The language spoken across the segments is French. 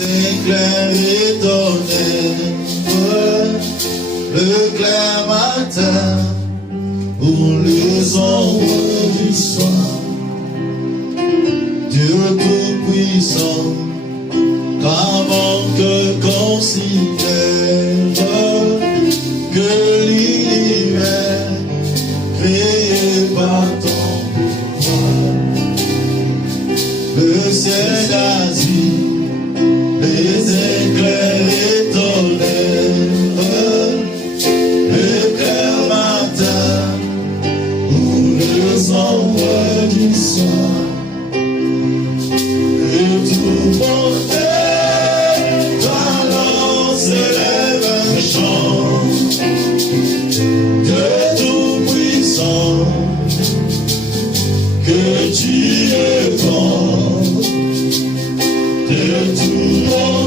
Éclair étonnel, le clair matin, pour les ombres du soir. Dieu tout-puissant, qu'avant que considère que l'univers créé par ton pouvoir, le ciel a dit, les éclairs étonnels, le clair matin, pour les ombres du soir, et tout mon talent s'élève un chant, Dieu tout-puissant, que tu es grand, de tout mon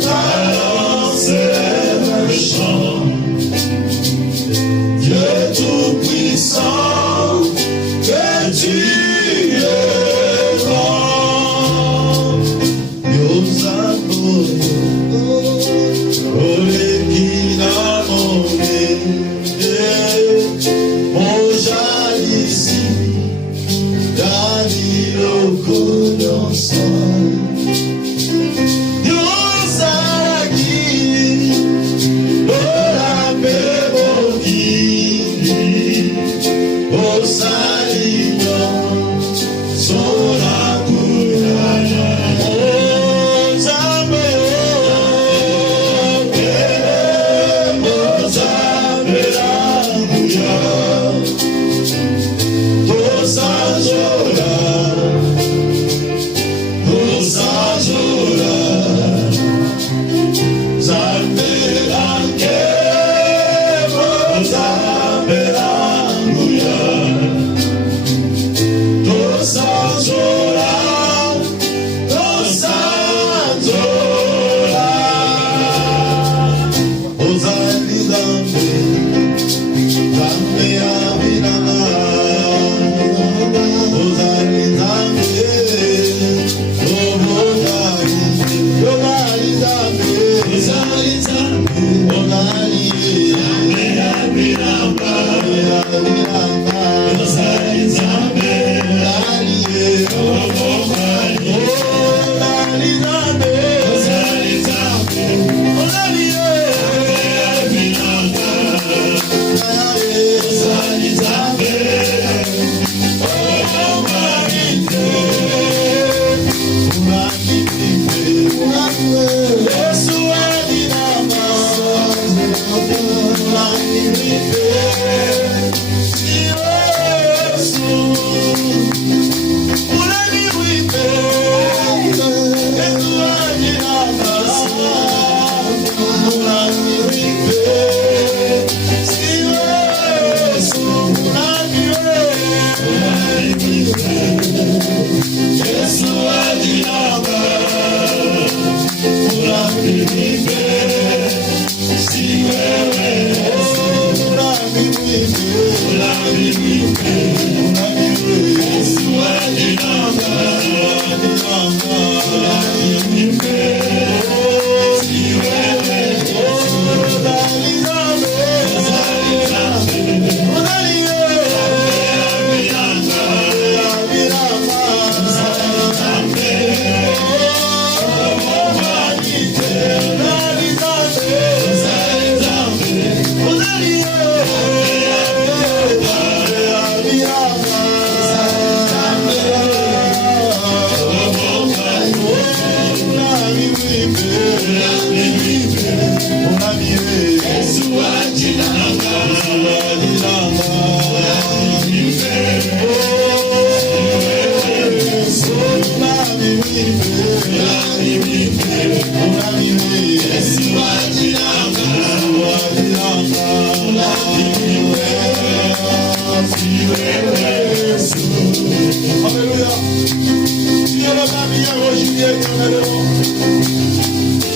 talent s'élève un chant, Dieu tout-puissant, que tu es grand.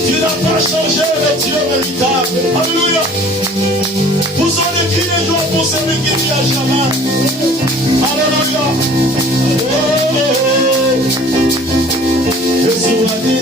Tu n'as pas changé le Dieu véritable. Alléluia. Vous en écrivez joie pour celui qui vit à jamais. Alléluia. Oh, oh, oh. Jésus a dit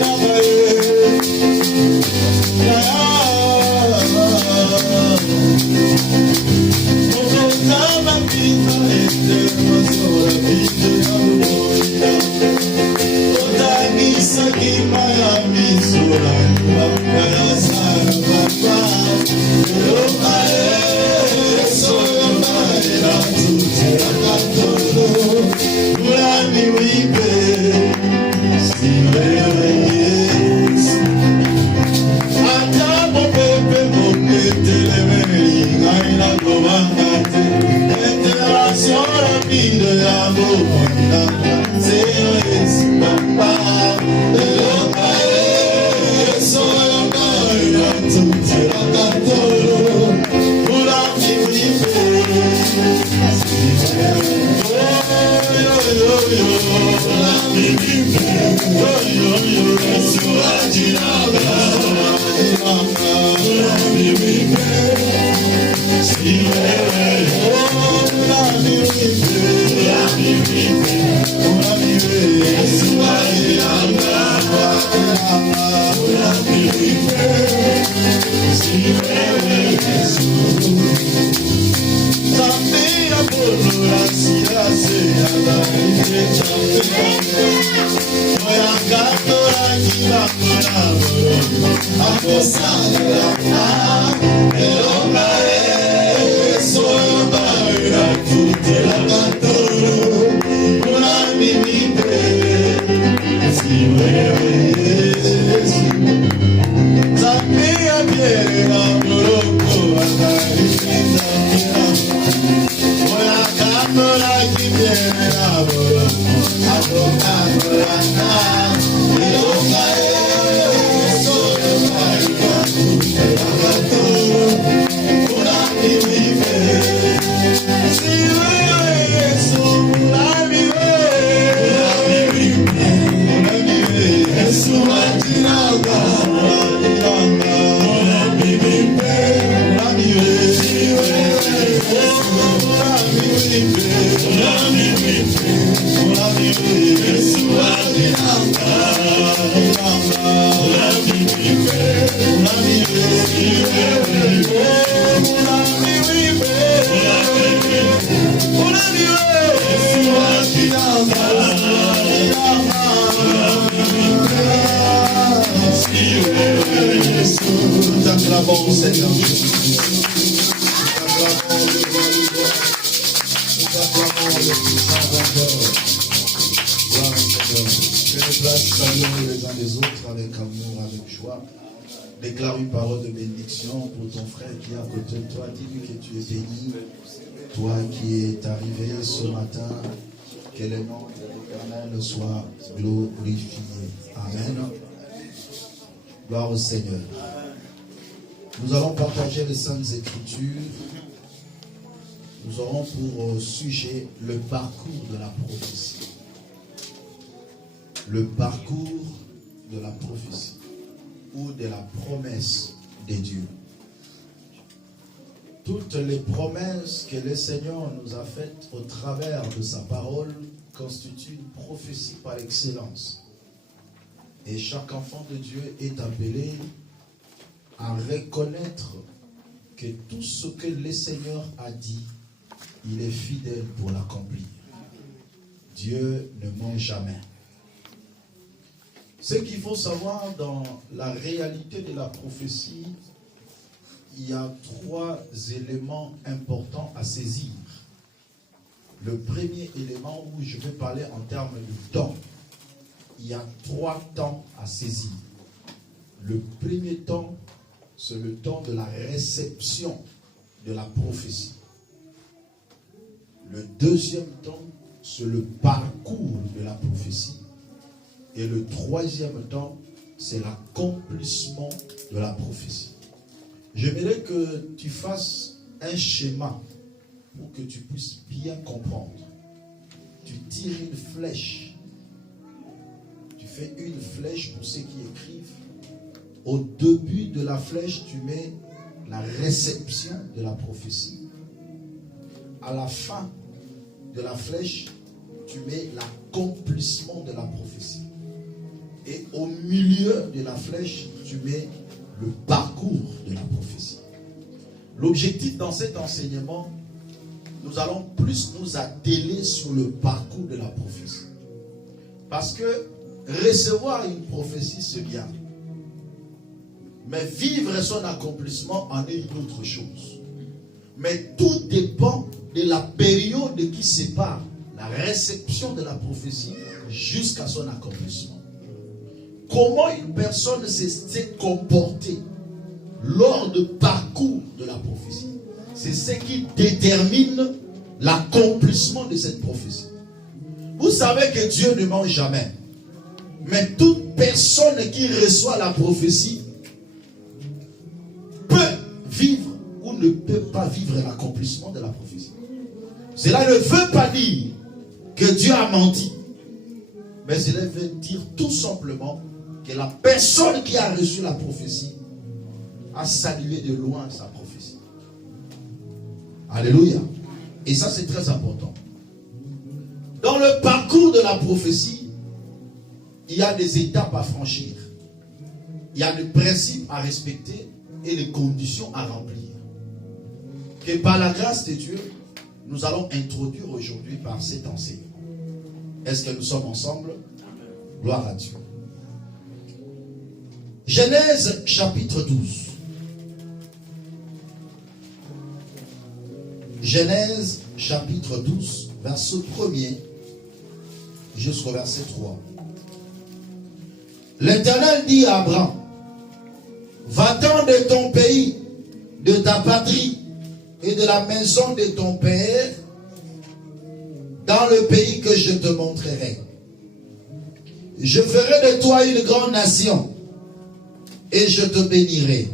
Déclare une parole de bénédiction pour ton frère qui est à côté de toi. Dis-lui que tu es béni. Toi qui es arrivé ce matin, que le nom de l'Éternel soit glorifié. Amen. Gloire au Seigneur. Nous allons partager les Saintes Écritures. Nous aurons pour sujet le parcours de la prophétie. Le parcours de la prophétie ou de la promesse de Dieu. Toutes les promesses que le Seigneur nous a faites au travers de sa parole constituent une prophétie par excellence. Et chaque enfant de Dieu est appelé à reconnaître que tout ce que le Seigneur a dit, il est fidèle pour l'accomplir. Dieu ne ment jamais. Ce qu'il faut savoir dans la réalité de la prophétie, il y a 3 éléments importants à saisir. Le premier élément où je vais parler en termes de temps, il y a 3 temps à saisir. Le premier temps, c'est le temps de la réception de la prophétie. Le deuxième temps, c'est le parcours de la prophétie. Et le troisième temps, c'est l'accomplissement de la prophétie. J'aimerais que tu fasses un schéma pour que tu puisses bien comprendre. Tu tires une flèche. Tu fais une flèche pour ceux qui écrivent. Au début de la flèche, tu mets la réception de la prophétie. À la fin de la flèche, tu mets l'accomplissement de la prophétie. Et au milieu de la flèche, tu mets le parcours de la prophétie. L'objectif dans cet enseignement, nous allons plus nous atteler sur le parcours de la prophétie. Parce que recevoir une prophétie, c'est bien. Mais vivre son accomplissement en est une autre chose. Mais tout dépend de la période qui sépare la réception de la prophétie jusqu'à son accomplissement. Comment une personne s'est comportée lors du parcours de la prophétie, c'est ce qui détermine l'accomplissement de cette prophétie. Vous savez que Dieu ne ment jamais. Mais toute personne qui reçoit la prophétie peut vivre ou ne peut pas vivre l'accomplissement de la prophétie. Cela ne veut pas dire que Dieu a menti. Mais cela veut dire tout simplement que la personne qui a reçu la prophétie a salué de loin sa prophétie. Alléluia. Et ça, c'est très important. Dans le parcours de la prophétie, il y a des étapes à franchir. Il y a des principes à respecter et des conditions à remplir. Que par la grâce de Dieu, nous allons introduire aujourd'hui par cet enseignement. Est-ce que nous sommes ensemble? Gloire à Dieu. Genèse chapitre 12. Genèse chapitre 12, verset 1er jusqu'au verset 3. L'Éternel dit à Abraham, va-t'en de ton pays, de ta patrie et de la maison de ton père dans le pays que je te montrerai. Je ferai de toi une grande nation et je te bénirai.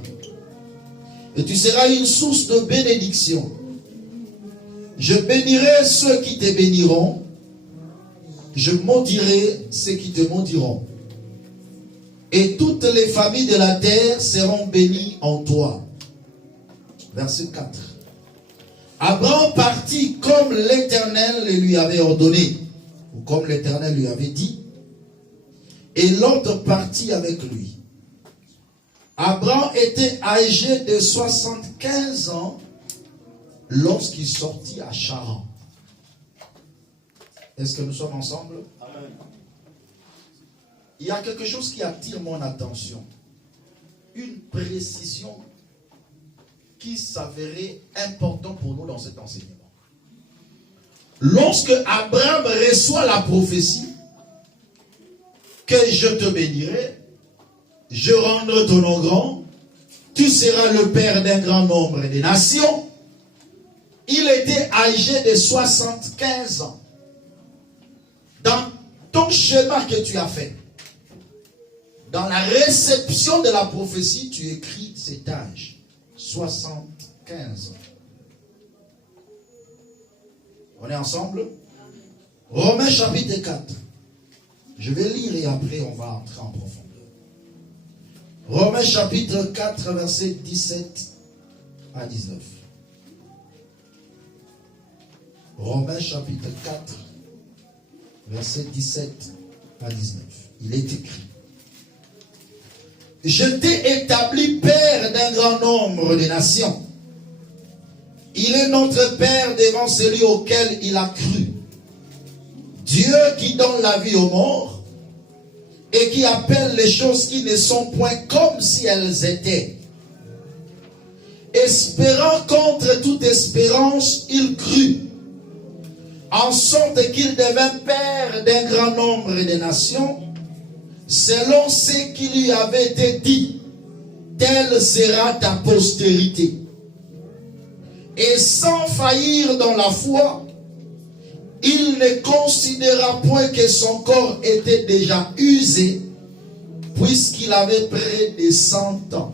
Et tu seras une source de bénédiction. Je bénirai ceux qui te béniront. Je maudirai ceux qui te maudiront. Et toutes les familles de la terre seront bénies en toi. Verset 4. Abraham partit comme l'Éternel le lui avait ordonné, ou comme l'Éternel lui avait dit, et Lot partit avec lui. Abraham était âgé de 75 ans lorsqu'il sortit à Charan. Est-ce que nous sommes ensemble? Amen. Il y a quelque chose qui attire mon attention. Une précision qui s'avérait important pour nous dans cet enseignement. Lorsque Abraham reçoit la prophétie que je te bénirai, je rendrai ton nom grand, tu seras le père d'un grand nombre de nations. Il était âgé de 75 ans. Dans ton schéma que tu as fait, dans la réception de la prophétie, tu écris cet âge. 75 ans. On est ensemble? Romains chapitre 4. Je vais lire et après on va entrer en profondeur. Romains chapitre 4, versets 17 à 19. Romains chapitre 4, versets 17 à 19. Il est écrit. Je t'ai établi père d'un grand nombre de nations. Il est notre père devant celui auquel il a cru. Dieu qui donne la vie aux morts et qui appelle les choses qui ne sont point comme si elles étaient. Espérant contre toute espérance, il crut, en sorte qu'il devint père d'un grand nombre de nations, selon ce qui lui avait été dit, telle sera ta postérité. Et sans faillir dans la foi, il ne considéra point que son corps était déjà usé, puisqu'il avait près de 100 ans.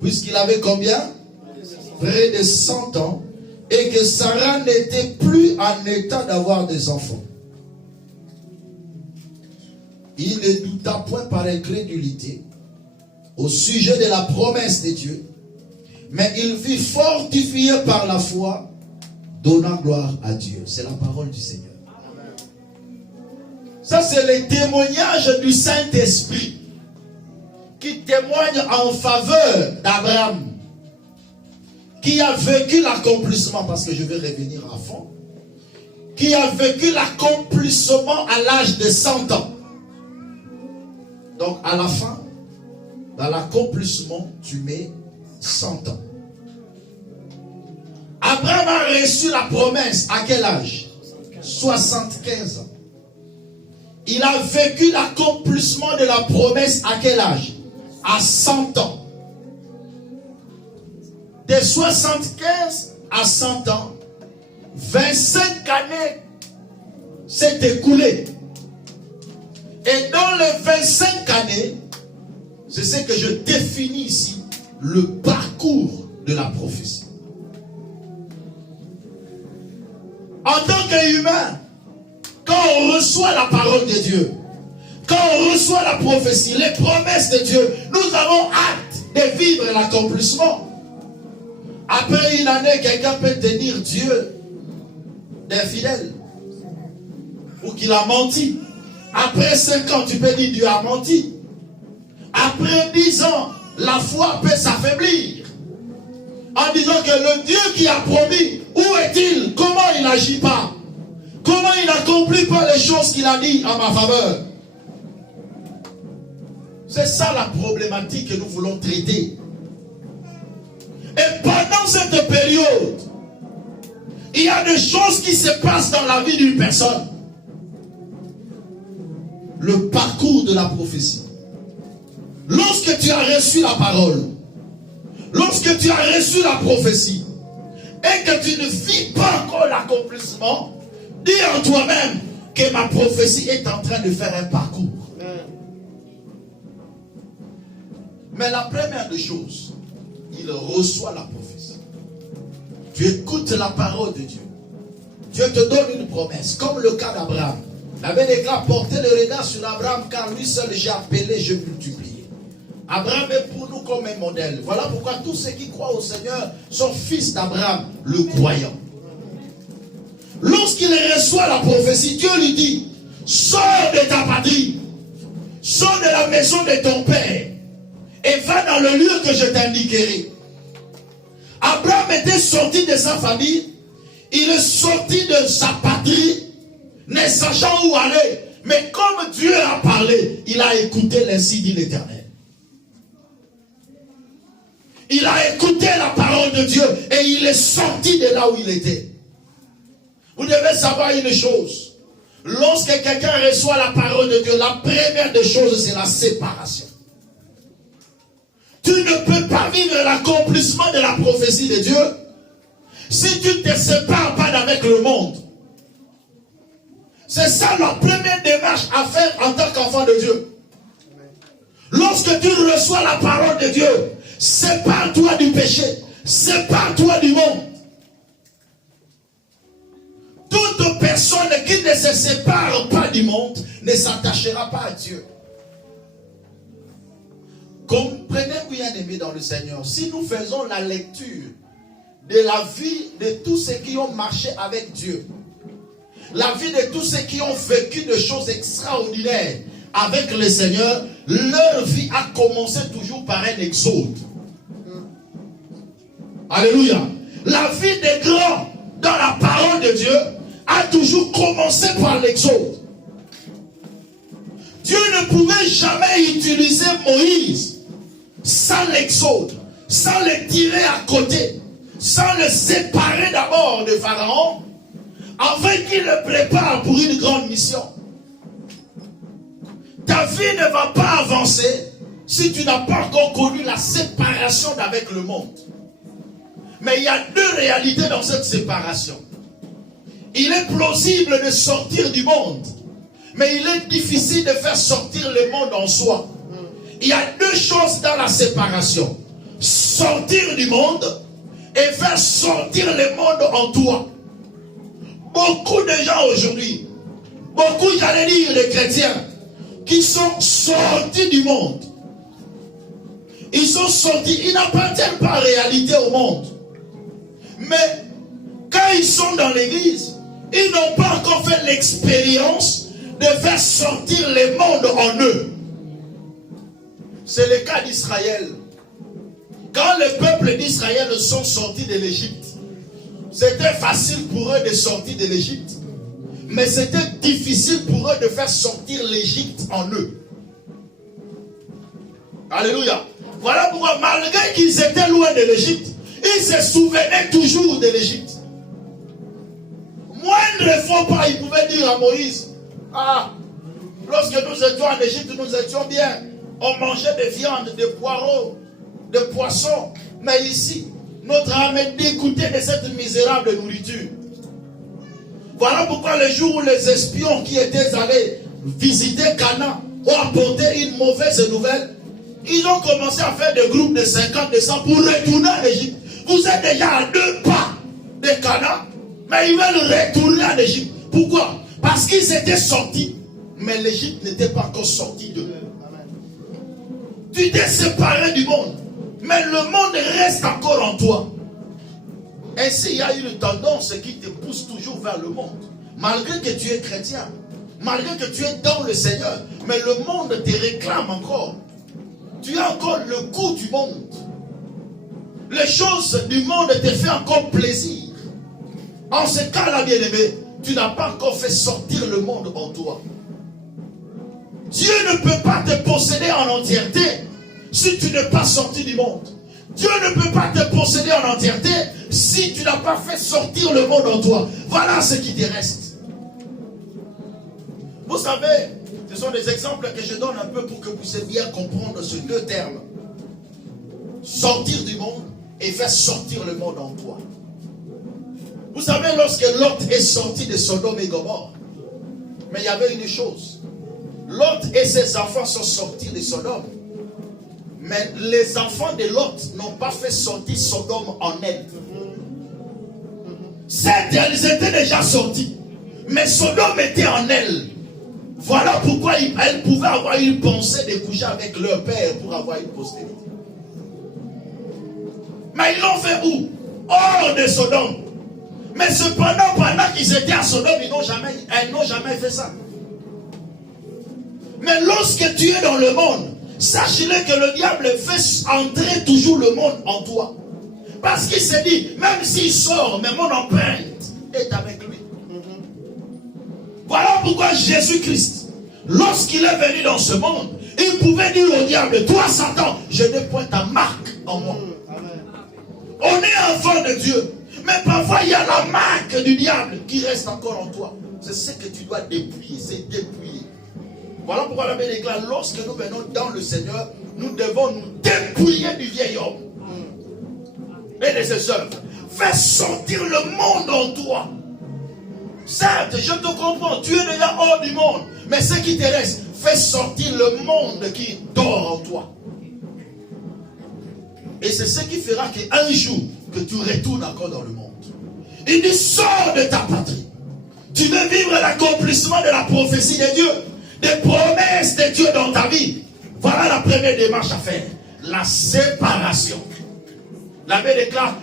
Puisqu'il avait combien? Près de 100 ans. Et que Sarah n'était plus en état d'avoir des enfants. Il ne douta point par incrédulité au sujet de la promesse de Dieu, mais il fut fortifié par la foi, donnant gloire à Dieu. C'est la parole du Seigneur. Ça, c'est le témoignage du Saint-Esprit qui témoigne en faveur d'Abraham, qui a vécu l'accomplissement, parce que je vais revenir à fond, qui a vécu l'accomplissement à l'âge de 100 ans. Donc, à la fin, dans l'accomplissement, tu mets 100 ans. Abraham a reçu la promesse à quel âge? 75 ans. Il a vécu l'accomplissement de la promesse à quel âge? À 100 ans. De 75 à 100 ans, 25 années s'est écoulé. Et dans les 25 années, c'est ce que je définis ici, le parcours de la prophétie. En tant qu'humain, quand on reçoit la parole de Dieu, quand on reçoit la prophétie, les promesses de Dieu, nous avons hâte de vivre l'accomplissement. Après une année, quelqu'un peut te dire Dieu d'infidèle ou qu'il a menti. Après 5 ans, tu peux dire Dieu a menti. Après 10 ans, la foi peut s'affaiblir en disant que le Dieu qui a promis, où est-il? Comment il n'agit pas? Comment il n'accomplit pas les choses qu'il a dit en ma faveur? C'est ça la problématique que nous voulons traiter. Et pendant cette période, il y a des choses qui se passent dans la vie d'une personne. Le parcours de la prophétie. Lorsque tu as reçu la parole, lorsque tu as reçu la prophétie, et que tu ne vis pas encore l'accomplissement, dis en toi-même que ma prophétie est en train de faire un parcours. Mais la première des choses, il reçoit la prophétie. Tu écoutes la parole de Dieu. Dieu te donne une promesse, comme le cas d'Abraham. Il avait déclaré, portez le regard sur Abraham, car lui seul j'ai appelé, je multiplie. Abraham est pour nous comme un modèle. Voilà pourquoi tous ceux qui croient au Seigneur sont fils d'Abraham, le croyant. Lorsqu'il reçoit la prophétie, Dieu lui dit, sors de ta patrie, sors de la maison de ton père, et va dans le lieu que je t'indiquerai. Abraham était sorti de sa famille, il est sorti de sa patrie, ne sachant où aller. Mais comme Dieu a parlé, il a écouté l'ainsi dit l'Éternel. Il a écouté la parole de Dieu et il est sorti de là où il était. Vous devez savoir une chose. Lorsque quelqu'un reçoit la parole de Dieu, la première des choses, c'est la séparation. Tu ne peux pas vivre l'accomplissement de la prophétie de Dieu si tu ne te sépares pas d'avec le monde. C'est ça la première démarche à faire en tant qu'enfant de Dieu. Lorsque tu reçois la parole de Dieu, sépare-toi du péché, sépare-toi du monde. Toute personne qui ne se sépare pas du monde ne s'attachera pas à Dieu. Comprenez, bien-aimés dans le Seigneur, si nous faisons la lecture de la vie de tous ceux qui ont marché avec Dieu, la vie de tous ceux qui ont vécu des choses extraordinaires avec le Seigneur, leur vie a commencé toujours par un exode. Alléluia. La vie des grands dans la parole de Dieu a toujours commencé par l'exode. Dieu ne pouvait jamais utiliser Moïse sans l'exode, sans le tirer à côté, sans le séparer d'abord de Pharaon, afin qu'il le prépare pour une grande mission. Ta vie ne va pas avancer si tu n'as pas encore connu la séparation d'avec le monde. Mais il y a deux réalités dans cette séparation. Il est plausible de sortir du monde, mais il est difficile de faire sortir le monde en soi. Il y a deux choses dans la séparation. Sortir du monde et faire sortir le monde en toi. Beaucoup de gens aujourd'hui, beaucoup, j'allais dire, les chrétiens, qui sont sortis du monde. Ils sont sortis, ils n'appartiennent pas en réalité au monde. Mais quand ils sont dans l'église, ils n'ont pas encore fait l'expérience de faire sortir les mondes en eux. C'est le cas d'Israël. Quand le peuple d'Israël sont sortis de l'Égypte, c'était facile pour eux de sortir de l'Égypte. Mais c'était difficile pour eux de faire sortir l'Égypte en eux. Alléluia. Voilà pourquoi, malgré qu'ils étaient loin de l'Égypte, ils se souvenaient toujours de l'Égypte. Moindre fois pas, ils pouvaient dire à Moïse, ah, lorsque nous étions en Égypte, nous étions bien. On mangeait des viandes, des poireaux, des poissons. Mais ici, notre âme est dégoûtée de cette misérable nourriture. Voilà pourquoi le jour où les espions qui étaient allés visiter Canaan ont apporté une mauvaise nouvelle, ils ont commencé à faire des groupes de 50, de 100 pour retourner en Égypte. Vous êtes déjà à 2 pas de Canaan, mais ils veulent retourner en Égypte. Pourquoi? Parce qu'ils étaient sortis, mais l'Égypte n'était pas encore sortie d'eux. Tu t'es séparé du monde, mais le monde reste encore en toi. Ainsi, il y a une tendance qui te pousse toujours vers le monde. Malgré que tu es chrétien, malgré que tu es dans le Seigneur, mais le monde te réclame encore. Tu as encore le goût du monde. Les choses du monde te font encore plaisir. En ce cas-là, bien-aimé, tu n'as pas encore fait sortir le monde en toi. Dieu ne peut pas te posséder en entièreté si tu n'es pas sorti du monde. Dieu ne peut pas te posséder en entièreté si tu n'as pas fait sortir le monde en toi. Voilà ce qui te reste. Vous savez, ce sont des exemples que je donne un peu pour que vous puissiez bien comprendre ces 2 termes. Sortir du monde et faire sortir le monde en toi. Vous savez, lorsque Lot est sorti de Sodome et Gomorrhe, mais il y avait une chose. Lot et ses enfants sont sortis de Sodome. Mais les enfants de Lot n'ont pas fait sortir Sodome en elle. Certes, elles étaient déjà sorties, mais Sodome était en elle. Voilà pourquoi elles pouvaient avoir une pensée de coucher avec leur père pour avoir une postérité. Mais ils l'ont fait où? Hors de Sodome. Mais cependant, pendant qu'ils étaient à Sodome, elles n'ont jamais fait ça. Mais lorsque tu es dans le monde, sache-le que le diable fait entrer toujours le monde en toi. Parce qu'il s'est dit, même s'il sort, mais mon empreinte est avec lui. Voilà pourquoi Jésus-Christ, lorsqu'il est venu dans ce monde, il pouvait dire au diable, toi Satan, je n'ai point ta marque en moi. On est enfant de Dieu. Mais parfois il y a la marque du diable qui reste encore en toi. C'est ce que tu dois dépouiller, c'est dépouiller. Voilà pourquoi la Bible déclare, lorsque nous venons dans le Seigneur, nous devons nous dépouiller du vieil homme. Et de ses œuvres. Fais sortir le monde en toi. Certes, je te comprends, tu es déjà hors du monde. Mais ce qui te reste, fais sortir le monde qui dort en toi. Et c'est ce qui fera qu'un jour, que tu retournes encore dans le monde. Il dit, sors de ta patrie. Tu veux vivre l'accomplissement de la prophétie de Dieu, des promesses de Dieu dans ta vie. Voilà la première démarche à faire. La séparation. La Bible déclare,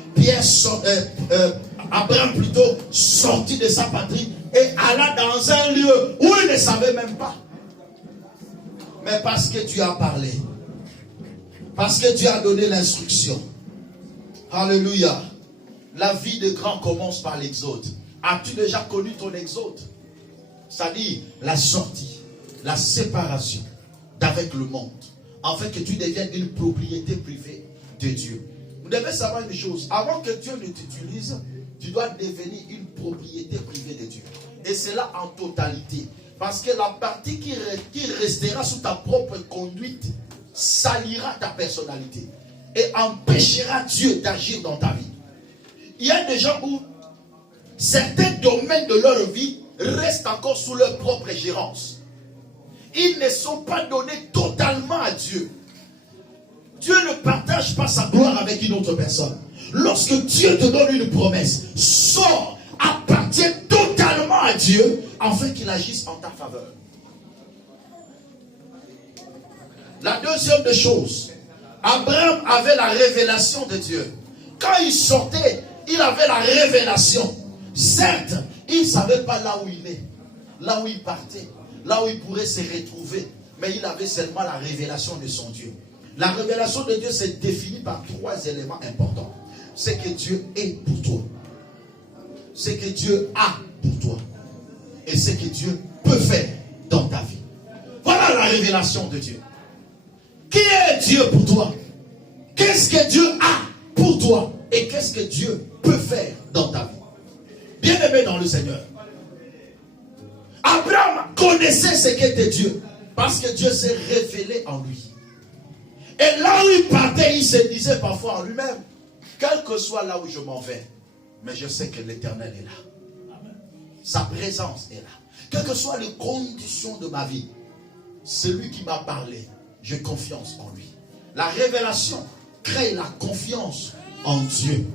Abraham plutôt sorti de sa patrie et alla dans un lieu où il ne savait même pas. Mais parce que tu as parlé, parce que tu as donné l'instruction. Alléluia. La vie de grand commence par l'exode. As-tu déjà connu ton exode? C'est-à-dire la sortie, la séparation d'avec le monde, afin que tu deviennes une propriété privée de Dieu. Vous devez savoir une chose, avant que Dieu ne t'utilise, tu dois devenir une propriété privée de Dieu. Et c'est là en totalité. Parce que la partie qui restera sous ta propre conduite salira ta personnalité et empêchera Dieu d'agir dans ta vie. Il y a des gens où certains domaines de leur vie restent encore sous leur propre gérance. Ils ne sont pas donnés totalement à Dieu. Dieu ne partage pas sa gloire avec une autre personne. Lorsque Dieu te donne une promesse, sors, appartiens totalement à Dieu afin qu'il agisse en ta faveur. La deuxième des choses, Abraham avait la révélation de Dieu. Quand il sortait, il avait la révélation. Certes, il ne savait pas là où il est, là où il partait, là où il pourrait se retrouver, mais il avait seulement la révélation de son Dieu. La révélation de Dieu s'est définie par 3 éléments importants. C'est que Dieu est pour toi. C'est que Dieu a pour toi. Et c'est que Dieu peut faire dans ta vie. Voilà la révélation de Dieu. Qui est Dieu pour toi? Qu'est-ce que Dieu a pour toi? Et qu'est-ce que Dieu peut faire dans ta vie? Bien-aimé dans le Seigneur, Abraham connaissait ce qu'était Dieu parce que Dieu s'est révélé en lui. Et là où il partait, il se disait parfois en lui-même, quel que soit là où je m'en vais, mais je sais que l'Éternel est là. Sa présence est là. Quelles que soient les conditions de ma vie, celui qui m'a parlé, j'ai confiance en lui. La révélation crée la confiance en Dieu.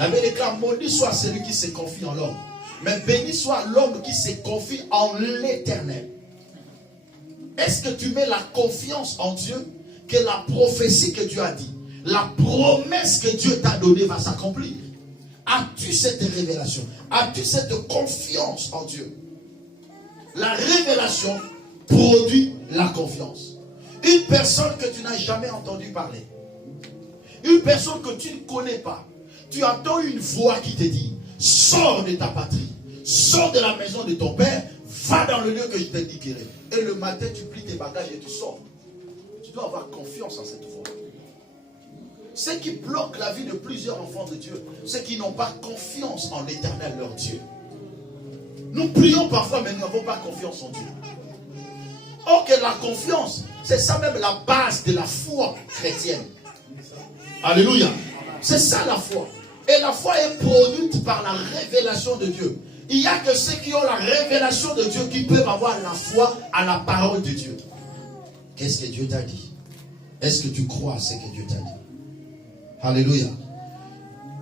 La Bible déclare, maudit soit celui qui se confie en l'homme, mais béni soit l'homme qui se confie en l'Éternel. Est-ce que tu mets la confiance en Dieu que la prophétie que Dieu a dit, la promesse que Dieu t'a donnée va s'accomplir? As-tu cette révélation? As-tu cette confiance en Dieu? La révélation produit la confiance. Une personne que tu n'as jamais entendu parler, une personne que tu ne connais pas, tu entends une voix qui te dit, sors de ta patrie, sors de la maison de ton père, va dans le lieu que je t'indiquerai. Et le matin, tu plies tes bagages et tu sors. Tu dois avoir confiance en cette voix. Ce qui bloque la vie de plusieurs enfants de Dieu, c'est qu'ils n'ont pas confiance en l'Éternel, leur Dieu. Nous prions parfois, mais nous n'avons pas confiance en Dieu. Or que la confiance, c'est ça même la base de la foi chrétienne. Alléluia. C'est ça la foi. Et la foi est produite par la révélation de Dieu. Il n'y a que ceux qui ont la révélation de Dieu qui peuvent avoir la foi à la parole de Dieu. Qu'est-ce que Dieu t'a dit? Est-ce que tu crois à ce que Dieu t'a dit? Alléluia.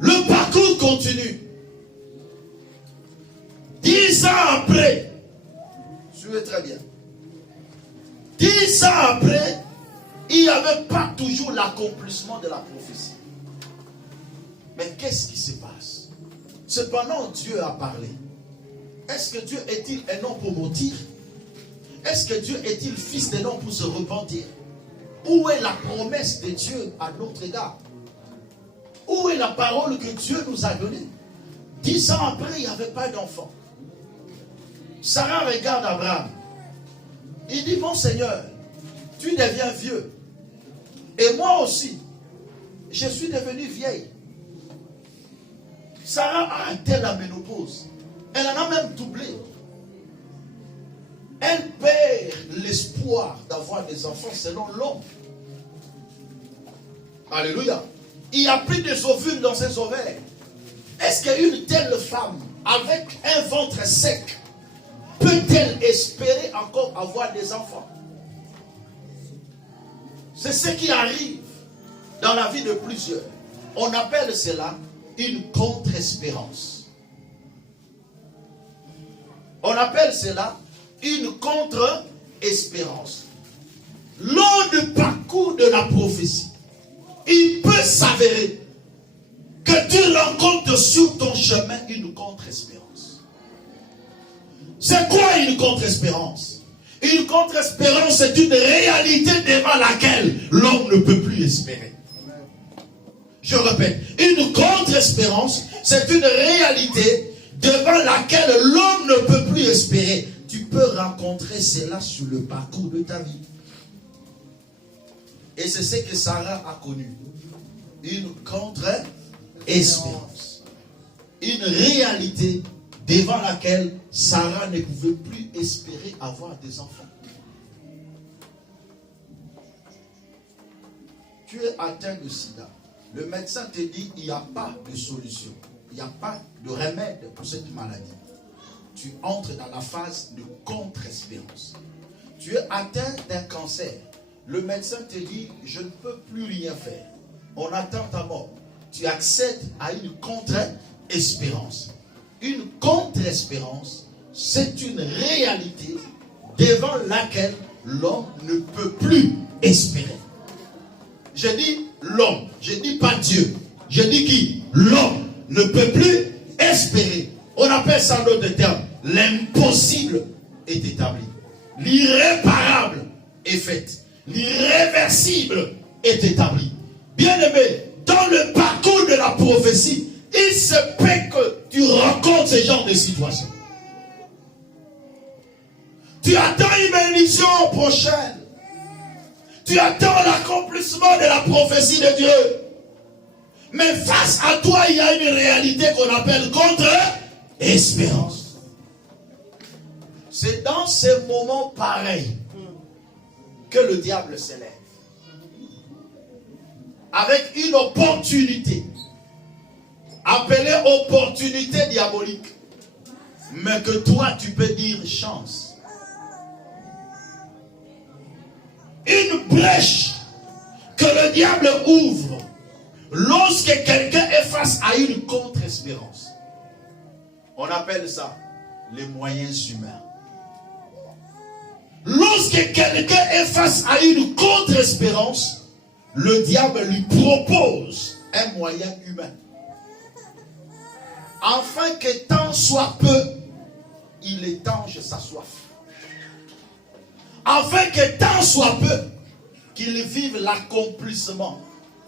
Le parcours continue. 10 ans après, suivez très bien. 10 ans après, il n'y avait pas toujours l'accomplissement de la prophétie. Mais qu'est-ce qui se passe? Cependant, Dieu a parlé. Est-ce que Dieu est-il un homme pour mentir? Est-ce que Dieu est-il fils d'un homme pour se repentir? Où est la promesse de Dieu à notre égard? Où est la parole que Dieu nous a donnée? 10 ans après, il n'y avait pas d'enfant. Sarah regarde Abraham. Il dit, mon Seigneur, tu deviens vieux. Et moi aussi, je suis devenue vieille. Sarah a atteint la ménopause. Elle en a même doublé. Elle perd l'espoir d'avoir des enfants selon l'homme. Alléluia. Il y a plus des ovules dans ses ovaires. Est-ce qu'une telle femme, avec un ventre sec, peut-elle espérer encore avoir des enfants? C'est ce qui arrive dans la vie de plusieurs. On appelle cela une contre-espérance. On appelle cela une contre-espérance. Lors du parcours de la prophétie, il peut s'avérer que tu rencontres sur ton chemin une contre-espérance. C'est quoi une contre-espérance? Une contre-espérance, c'est une réalité devant laquelle l'homme ne peut plus espérer. Je répète, une contre-espérance, c'est une réalité devant laquelle l'homme ne peut plus espérer. Tu peux rencontrer cela sur le parcours de ta vie. Et c'est ce que Sarah a connu. Une contre-espérance. Une réalité devant laquelle Sarah ne pouvait plus espérer avoir des enfants. Tu es atteint de sida. Le médecin te dit qu'il n'y a pas de solution. Il n'y a pas de remède pour cette maladie. Tu entres dans la phase de contre-espérance. Tu es atteint d'un cancer. Le médecin te dit, je ne peux plus rien faire. On attend ta mort. Tu accèdes à une contre-espérance. Une contre-espérance, c'est une réalité devant laquelle l'homme ne peut plus espérer. Je dis l'homme, je dis pas Dieu. Je dis qui? L'homme ne peut plus espérer. On appelle ça en d'autres termes, l'impossible est établi. l'irréparable est faite. L'irréversible est établi. Bien-aimé, dans le parcours de la prophétie, il se peut que tu rencontres ce genre de situation. Tu attends une bénédiction prochaine. Tu attends l'accomplissement de la prophétie de Dieu. Mais face à toi, il y a une réalité qu'on appelle contre-espérance. C'est dans ces moments pareils que le diable s'élève. Avec une opportunité. Appelée opportunité diabolique. Mais que toi, tu peux dire chance. Une brèche que le diable ouvre lorsque quelqu'un est face à une contre-espérance. On appelle ça les moyens humains. Lorsque quelqu'un est face à une contre-espérance, le diable lui propose un moyen humain. Afin que tant soit peu, il étanche sa soif. Afin que tant soit peu, qu'il vive l'accomplissement.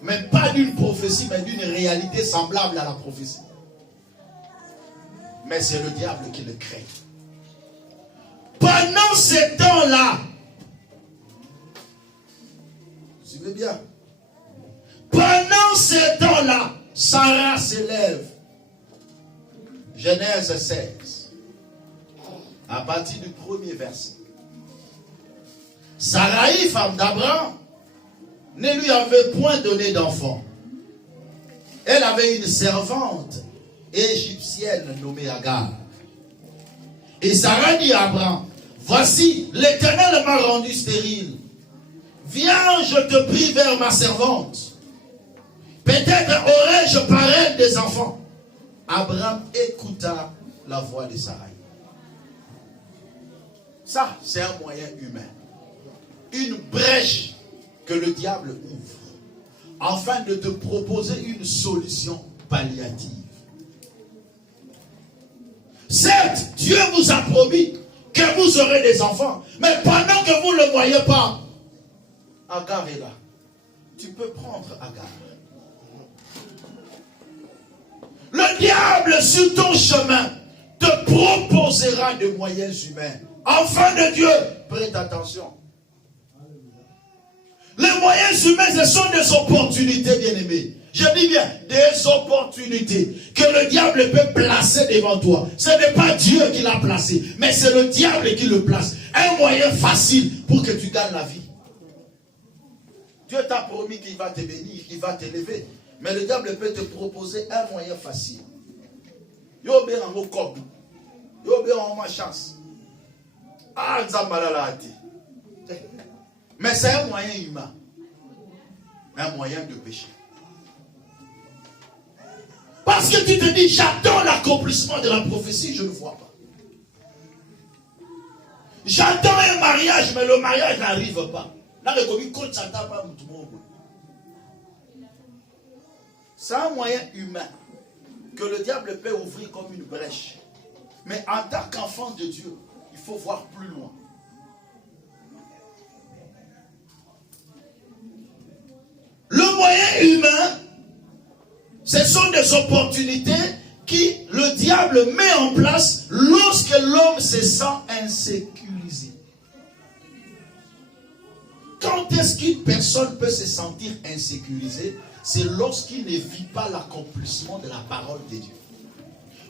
Mais pas d'une prophétie, mais d'une réalité semblable à la prophétie. Mais c'est le diable qui le crée. Pendant ces temps-là, suivez bien. Pendant ces temps-là, Sarah s'élève. Genèse 16. À partir du premier verset. Sarai, femme d'Abraham, ne lui avait point donné d'enfant. Elle avait une servante égyptienne nommée Agar. Et Sarah dit à Abraham, voici, l'Éternel m'a rendu stérile. Viens, je te prie vers ma servante. Peut-être aurais-je par elle des enfants. Abraham écouta la voix de Sarai. Ça, c'est un moyen humain. Une brèche que le diable ouvre afin de te proposer une solution palliative. Certes, Dieu vous a promis que vous aurez des enfants, mais pendant que vous ne le voyez pas, Agar est là. Tu peux prendre Agar. Le diable sur ton chemin te proposera des moyens humains. Enfant de Dieu, prête attention. Les moyens humains, ce sont des opportunités, bien-aimés. Je dis bien, des opportunités que le diable peut placer devant toi. Ce n'est pas Dieu qui l'a placé, mais c'est le diable qui le place. Un moyen facile pour que tu gagnes la vie. Dieu t'a promis qu'il va te bénir, qu'il va t'élever. Mais le diable peut te proposer un moyen facile. Yo bien en cob. Yo bien en ma chance. Ah, mais c'est un moyen humain. Un moyen de péché. Parce que tu te dis, j'attends l'accomplissement de la prophétie, je ne vois pas. J'attends un mariage, mais le mariage n'arrive pas. C'est un moyen humain que le diable peut ouvrir comme une brèche. Mais en tant qu'enfant de Dieu, il faut voir plus loin. Le moyen humain, ce sont des opportunités qui le diable met en place lorsque l'homme se sent insécurisé. Quand est-ce qu'une personne peut se sentir insécurisée? C'est lorsqu'il ne vit pas l'accomplissement de la parole de Dieu.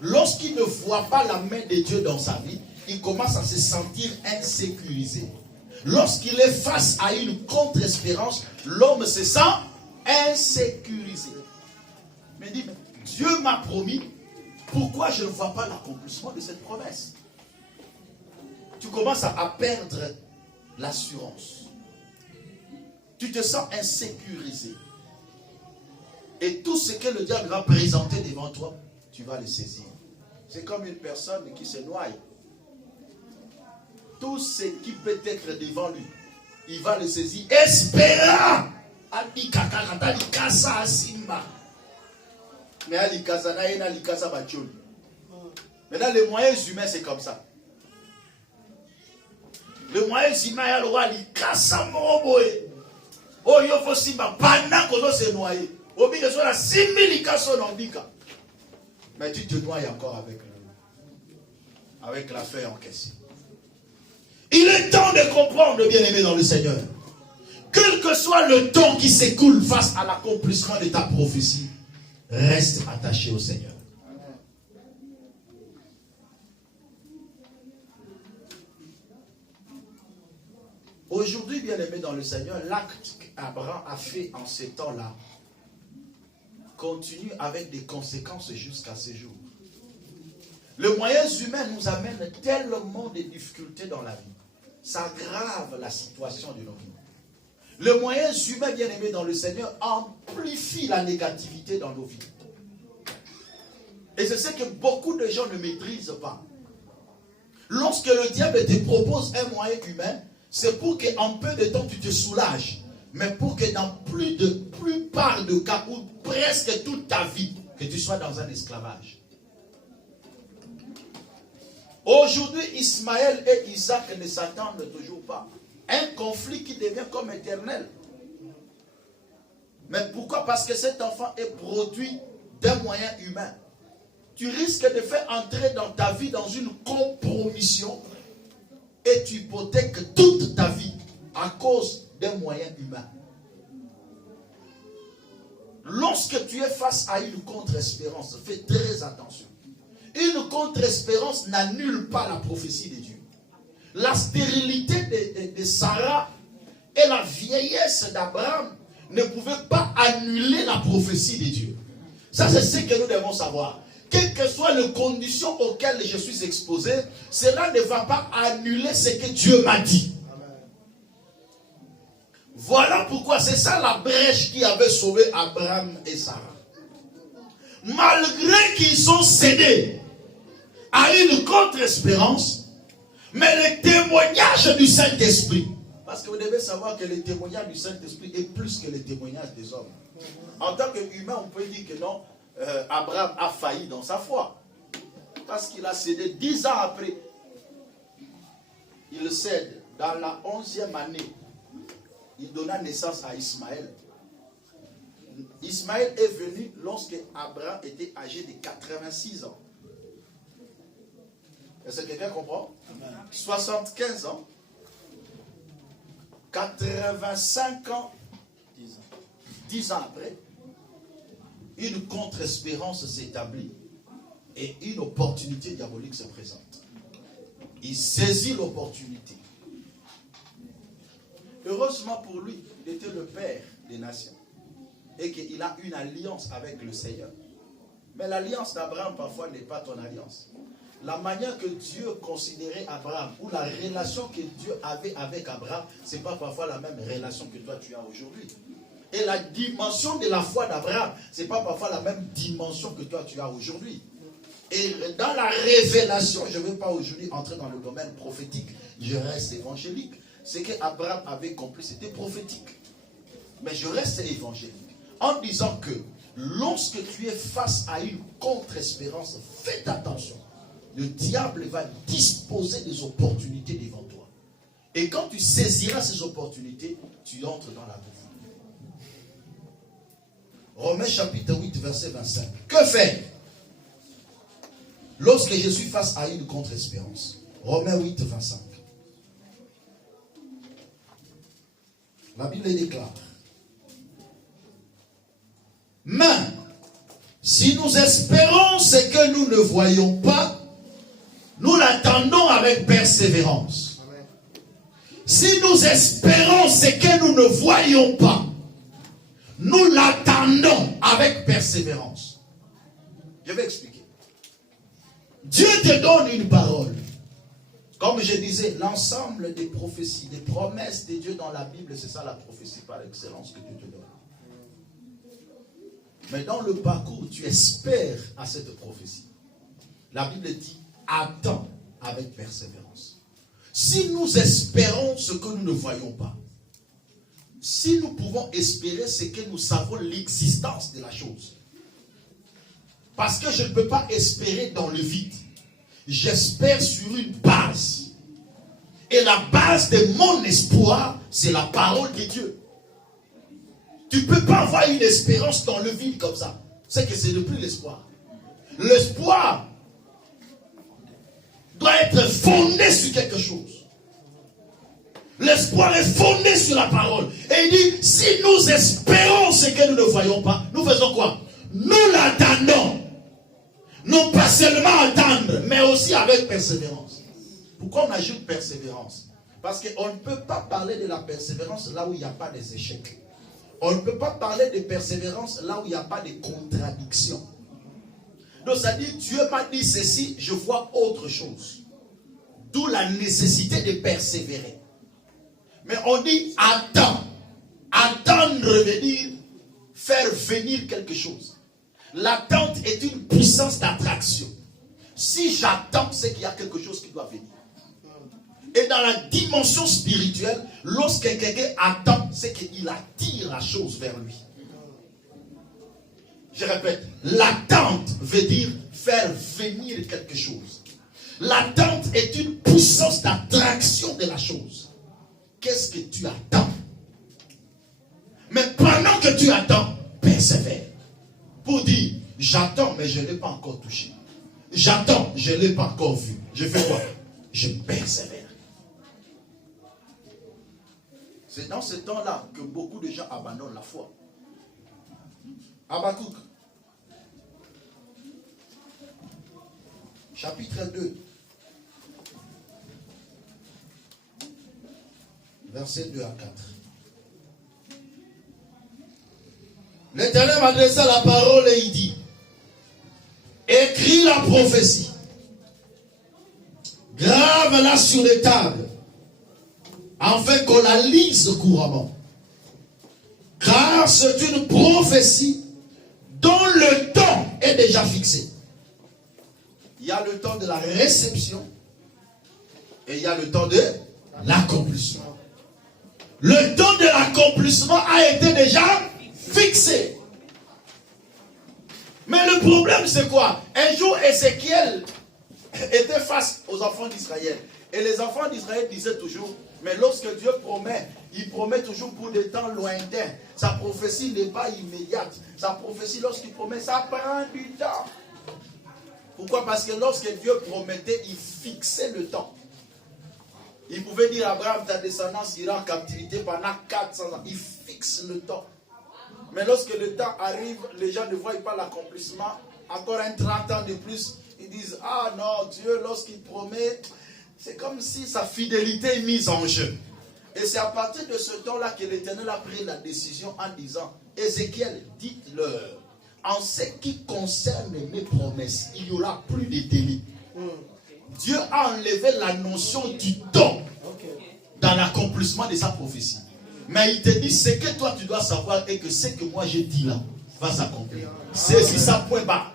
Lorsqu'il ne voit pas la main de Dieu dans sa vie, il commence à se sentir insécurisé. Lorsqu'il est face à une contre-espérance, l'homme se sent insécurisé. Mais dit, Dieu m'a promis, pourquoi je ne vois pas l'accomplissement de cette promesse? Tu commences à perdre l'assurance. Tu te sens insécurisé. Et tout ce que le diable va présenter devant toi, tu vas le saisir. C'est comme une personne qui se noie. Tout ce qui peut être devant lui, il va le saisir. Espérant. Maintenant, les moyens humains, c'est comme ça. Le moyen humain ya loi li kasa moboye. Oh yo faut simba pendant qu'on se noyer. Obi que soit la 6000 kaso nambika. Mais tu te noies encore avec la feuille en question. Il est temps de comprendre, bien-aimé dans le Seigneur. Quel que soit le temps qui s'écoule face à l'accomplissement de ta prophétie, reste attaché au Seigneur. Aujourd'hui, bien-aimé dans le Seigneur, l'acte qu'Abraham a fait en ces temps-là continue avec des conséquences jusqu'à ce jour. Le moyen humain nous amène tellement de difficultés dans la vie. Ça aggrave la situation de nos vies. Le moyen humain, bien-aimé dans le Seigneur, amplifie la négativité dans nos vies. Et c'est ce que beaucoup de gens ne maîtrisent pas. Lorsque le diable te propose un moyen humain, c'est pour qu'en peu de temps tu te soulages. Mais pour que dans plupart de cas, ou presque toute ta vie, que tu sois dans un esclavage. Aujourd'hui, Ismaël et Isaac ne s'attendent toujours pas. Un conflit qui devient comme éternel. Mais pourquoi? Parce que cet enfant est produit d'un moyen humain. Tu risques de faire entrer dans ta vie dans une compromission et tu hypothèques toute ta vie à cause d'un moyen humain. Lorsque tu es face à une contre-espérance, fais très attention. Une contre-espérance n'annule pas la prophétie de Dieu. La stérilité de Sarah et la vieillesse d'Abraham ne pouvaient pas annuler la prophétie de Dieu. Ça, c'est ce que nous devons savoir. Quelles que soient les conditions auxquelles je suis exposé, cela ne va pas annuler ce que Dieu m'a dit. Voilà pourquoi c'est ça la brèche qui avait sauvé Abraham et Sarah. Malgré qu'ils ont cédé à une contre-espérance, mais le témoignage du Saint-Esprit, parce que vous devez savoir que le témoignage du Saint-Esprit est plus que le témoignage des hommes. En tant qu'humain, on peut dire que non, Abraham a failli dans sa foi. Parce qu'il a cédé 10 ans après. Il cède. Dans la 11e année, il donna naissance à Ismaël. Ismaël est venu lorsque Abraham était âgé de 86 ans. Est-ce que quelqu'un comprend? 75 ans, 85 ans, 10 ans après, une contre-espérance s'établit et une opportunité diabolique se présente. Il saisit l'opportunité. Heureusement pour lui, il était le père des nations et qu'il a une alliance avec le Seigneur. Mais l'alliance d'Abraham parfois n'est pas ton alliance. La manière que Dieu considérait Abraham ou la relation que Dieu avait avec Abraham, ce n'est pas parfois la même relation que toi tu as aujourd'hui. Et la dimension de la foi d'Abraham, ce n'est pas parfois la même dimension que toi tu as aujourd'hui. Et dans la révélation, je ne veux pas aujourd'hui entrer dans le domaine prophétique, je reste évangélique. Ce qu'Abraham avait compris, c'était prophétique. Mais je reste évangélique. En disant que lorsque tu es face à une contre-espérance, faites attention. Le diable va disposer des opportunités devant toi. Et quand tu saisiras ces opportunités, tu entres dans la bouffe. Romains chapitre 8, verset 25. Que faire lorsque je suis face à une contre-espérance? Romains 8, 25. La Bible déclare. Mais, si nous espérons ce que nous ne voyons pas, nous l'attendons avec persévérance. Amen. Si nous espérons ce que nous ne voyons pas, nous l'attendons avec persévérance. Je vais expliquer. Dieu te donne une parole. Comme je disais, l'ensemble des prophéties, des promesses de Dieu dans la Bible, c'est ça la prophétie par excellence que Dieu te donne. Mais dans le parcours, tu espères à cette prophétie. La Bible dit, attends avec persévérance. Si nous espérons ce que nous ne voyons pas, si nous pouvons espérer ce que nous savons l'existence de la chose, parce que je ne peux pas espérer dans le vide, j'espère sur une base. Et la base de mon espoir, c'est la parole de Dieu. Tu ne peux pas avoir une espérance dans le vide comme ça. C'est que ce n'est plus l'espoir. L'espoir doit être fondé sur quelque chose. L'espoir est fondé sur la parole. Et il dit, si nous espérons ce que nous ne voyons pas, nous faisons quoi? Nous l'attendons. Non pas seulement attendre, mais aussi avec persévérance. Pourquoi on ajoute persévérance? Parce qu'on ne peut pas parler de la persévérance là où il n'y a pas des échecs. On ne peut pas parler de persévérance là où il n'y a pas de contradiction. Donc ça dit, Dieu m'a dit ceci, je vois autre chose. D'où la nécessité de persévérer. Mais on dit attends. Attendre veut dire faire venir quelque chose. L'attente est une puissance d'attraction. Si j'attends, c'est qu'il y a quelque chose qui doit venir. Et dans la dimension spirituelle, lorsque quelqu'un attend, c'est qu'il attire la chose vers lui. Je répète, l'attente veut dire faire venir quelque chose. L'attente est une puissance d'attraction de la chose. Qu'est-ce que tu attends? Mais pendant que tu attends, persévère. Pour dire, j'attends, mais je ne l'ai pas encore touché. J'attends, je ne l'ai pas encore vu. Je fais quoi? Je persévère. C'est dans ce temps-là que beaucoup de gens abandonnent la foi. Habakkuk, chapitre 2, versets 2 à 4. L'Éternel m'adressa la parole et il dit, écris la prophétie, grave-la sur les tables, afin qu'on la lise couramment. Car c'est une prophétie dont le temps est déjà fixé. Il y a le temps de la réception et il y a le temps de l'accomplissement. Le temps de l'accomplissement a été déjà fixé. Mais le problème c'est quoi? Un jour Ézéchiel était face aux enfants d'Israël. Et les enfants d'Israël disaient toujours, mais lorsque Dieu promet, il promet toujours pour des temps lointains. Sa prophétie n'est pas immédiate. Sa prophétie, lorsqu'il promet, ça prend du temps. Pourquoi? Parce que lorsque Dieu promettait, il fixait le temps. Il pouvait dire à Abraham, ta descendance ira en captivité pendant 400 ans. Il fixe le temps. Mais lorsque le temps arrive, les gens ne voient pas l'accomplissement. Encore un 30 ans de plus, ils disent, ah non, Dieu, lorsqu'il promet, c'est comme si sa fidélité est mise en jeu. Et c'est à partir de ce temps-là que l'Éternel a pris la décision en disant, Ézéchiel, dites-leur, en ce qui concerne mes promesses, il n'y aura plus de délai. Dieu a enlevé la notion du temps dans l'accomplissement de sa prophétie. Mais il te dit, ce que toi tu dois savoir est que ce que moi j'ai dit là va s'accomplir. C'est si ça point bas.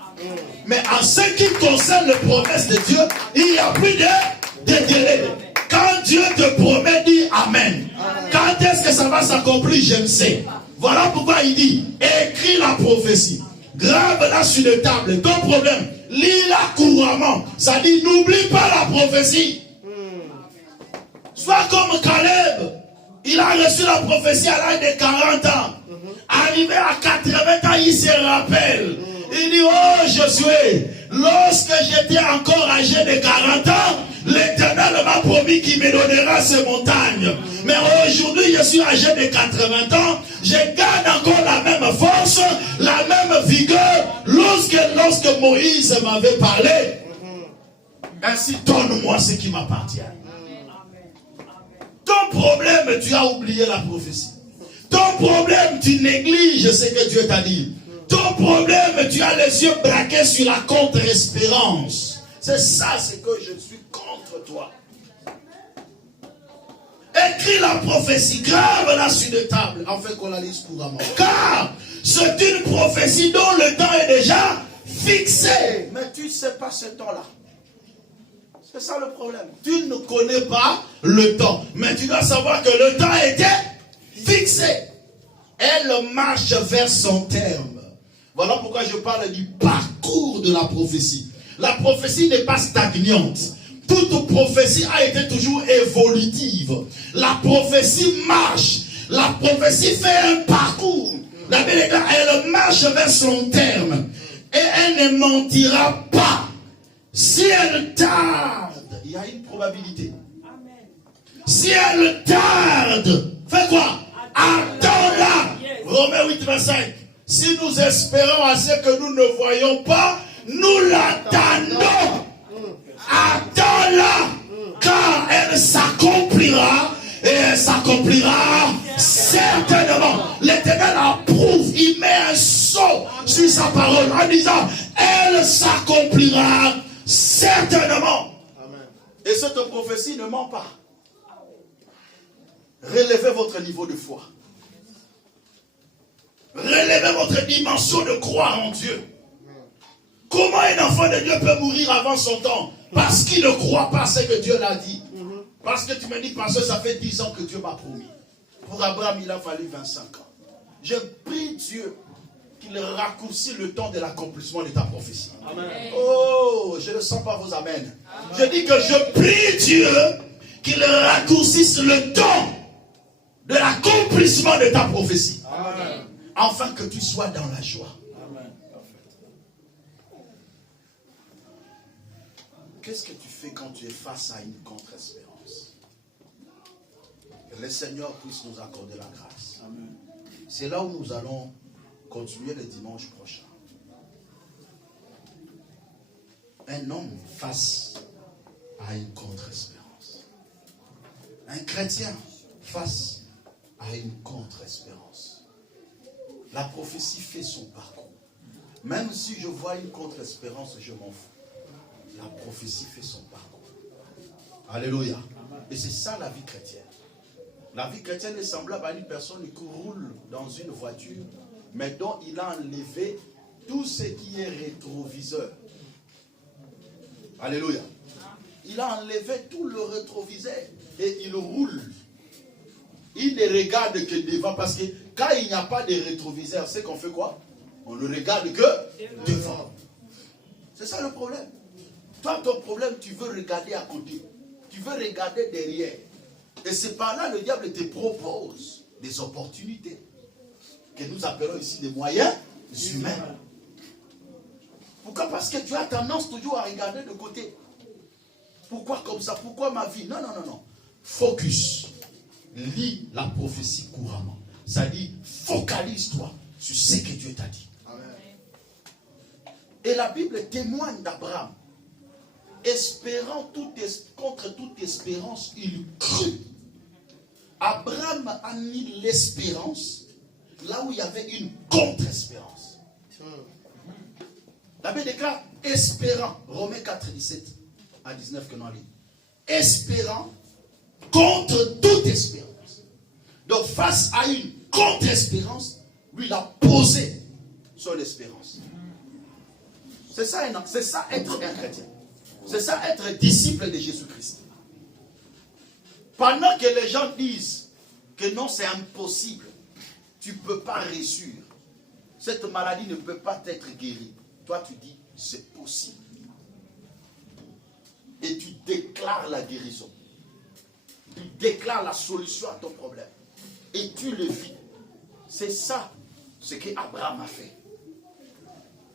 Mais en ce qui concerne les promesses de Dieu, il n'y a plus de délai. Quand Dieu te promet, dis Amen. Quand est-ce que ça va s'accomplir, je ne sais. Voilà pourquoi il dit, écris la prophétie. Grave-la sur les tables. Ton problème, lis-la couramment. Ça dit, n'oublie pas la prophétie. Sois comme Caleb. Il a reçu la prophétie à l'âge de 40 ans. Arrivé à 80 ans, il se rappelle. Il dit, oh Josué, lorsque j'étais encore âgé de 40 ans, l'Éternel m'a promis qu'il me donnera ces montagnes. Mais aujourd'hui, je suis âgé de 80 ans, je garde encore la même force, la même vigueur, lorsque Moïse m'avait parlé. Ainsi, donne-moi ce qui m'appartient. Ton problème, tu as oublié la prophétie. Ton problème, tu négliges ce que Dieu t'a dit. Ton problème, tu as les yeux braqués sur la contre-espérance. C'est ça, c'est que je suis contre toi. Écris la prophétie, grave-la sur les tables, afin qu'on la lise couramment. Car c'est une prophétie dont le temps est déjà fixé. Mais tu ne sais pas ce temps-là. C'est ça le problème. Tu ne connais pas le temps. Mais tu dois savoir que le temps était fixé. Elle marche vers son terme. Voilà pourquoi je parle du parcours de la prophétie. La prophétie n'est pas stagnante. toute prophétie a été toujours évolutive. La prophétie marche. La prophétie fait un parcours. La Bible dit, elle marche vers son terme. Et elle ne mentira pas. Si elle tarde, il y a une probabilité. si elle tarde, fais quoi? Attends-la. Romains 8, 25. Si nous espérons à ce que nous ne voyons pas, nous l'attendons. Attends-la. Car elle s'accomplira. Et elle s'accomplira certainement. L'Éternel approuve. Il met un sceau sur sa parole en disant, elle s'accomplira certainement. Amen. Et cette prophétie ne ment pas. Relevez votre niveau de foi. Relevez votre dimension de croire en Dieu. Comment un enfant de Dieu peut mourir avant son temps? Parce qu'il ne croit pas ce que Dieu l'a dit. Parce que tu me dis, parce que ça fait 10 ans que Dieu m'a promis. Pour Abraham, il a fallu 25 ans. Je prie Dieu qu'il raccourcisse le temps de l'accomplissement de ta prophétie. Amen. Oh, je ne sens pas vos amens. Je dis que je prie Dieu qu'il raccourcisse le temps de l'accomplissement de ta prophétie. Amen. Afin que tu sois dans la joie. Amen. Qu'est-ce que tu fais quand tu es face à une contre-espérance? Que le Seigneur puisse nous accorder la grâce. Amen. C'est là où nous allons continuer le dimanche prochain. Un homme face à une contre-espérance. Un chrétien face à une contre-espérance. La prophétie fait son parcours. Même si je vois une contre-espérance, je m'en fous. La prophétie fait son parcours. Alléluia. Et c'est ça la vie chrétienne. La vie chrétienne est semblable à une personne qui roule dans une voiture, mais dont il a enlevé tout ce qui est rétroviseur. Alléluia. Il a enlevé tout le rétroviseur et il roule. Il ne regarde que devant, parce que quand il n'y a pas de rétroviseur, c'est qu'on fait quoi? On ne regarde que devant. C'est ça le problème. Toi, ton problème, tu veux regarder à côté. Tu veux regarder derrière. Et c'est par là que le diable te propose des opportunités. Que nous appelons ici des moyens humains. Pourquoi? Parce que tu as tendance toujours à regarder de côté. Pourquoi comme ça? Pourquoi ma vie? Non. Focus. Lis la prophétie couramment. Ça dit, focalise-toi sur ce que Dieu t'a dit. Amen. Et la Bible témoigne d'Abraham. Espérant contre toute espérance, il crut. Abraham a mis l'espérance là où il y avait une contre-espérance. La Bible déclare espérant. Romains 4, 17 à 19 que nous allons lire. Espérant contre toute espérance. Donc face à une contre-espérance, lui il a posé son espérance. C'est ça être un chrétien. C'est ça être disciple de Jésus-Christ. Pendant que les gens disent que non, c'est impossible, tu ne peux pas réussir, cette maladie ne peut pas être guérie, toi tu dis c'est possible. Et tu déclares la guérison. Tu déclares la solution à ton problème. Et tu le vis. C'est ça ce qu'Abraham a fait.